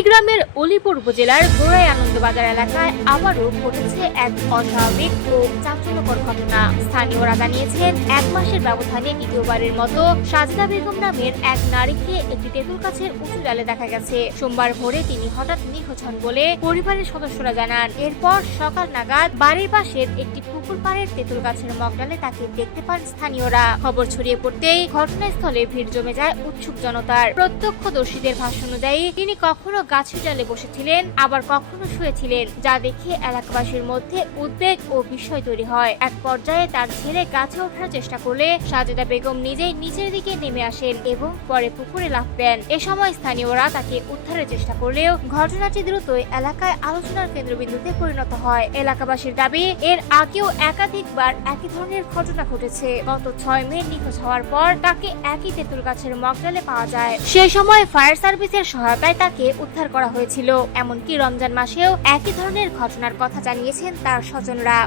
কুড়িগ্রামের উলিপুর উপজেলার গোড়াই আনন্দবাজার এলাকায় আবারও ঘটেছে এক অস্বাভাবিক ও চাঞ্চল্যকর ঘটনা। স্থানীয়রা জানিয়েছেন, 1 মাসের ব্যবধানে দ্বিতীয়বারের মতো সাজেদা বেগম নামের এক নারীকে একটি তেঁতুল গাছের উঁচু ডালে দেখা গেছে। সোমবার ভোরে তিনি হঠাৎ নিখোঁজ হন বলে পরিবারের সদস্যরা জানান। এরপর সকাল নাগাদ বাড়ির পাশের একটি পুকুর পাড়ের তেঁতুল গাছের মগডালে তাকে দেখতে পান স্থানীয়রা। খবর ছড়িয়ে পড়তেই ঘটনাস্থলে ভিড় জমে যায় উৎসুক জনতার। প্রত্যক্ষদর্শীদের ভাষ্য অনুযায়ী তিনি কখনো গাছের ডালে বসেছিলেন, আবার কখনো শুয়েছিলেন, যা দেখে এলাকাবাসীর মধ্যে উদ্বেগ ও বিস্ময় তৈরি হয়। এক পর্যায়ে তার ছেলে গাছে ওঠার চেষ্টা করলে সাজেদা বেগম নিজেই নিচের দিকে নেমে আসেন এবং পরে পুকুরে লাফ দেন। এ সময় স্থানীয়রা তাকে উদ্ধারের চেষ্টা করলেও ঘটনাটি দ্রুতই এলাকায় আলোচনার কেন্দ্রবিন্দুতে পরিণত হয়। এলাকাবাসীর দাবি, এর আগেও একাধিকবার একই ধরনের ঘটনা ঘটেছে। গত 6 মে নিখোঁজ হওয়ার পর তাকে একই তেঁতুল গাছের মগডালে পাওয়া যায়। সেই সময় ফায়ার সার্ভিসের সহায়তায় তাকে উদ্ধার করা হয়েছিল। এমনকি রমজান মাসেও একই ধরনের ঘটনার কথা জানিয়েছেন তার স্বজনরা।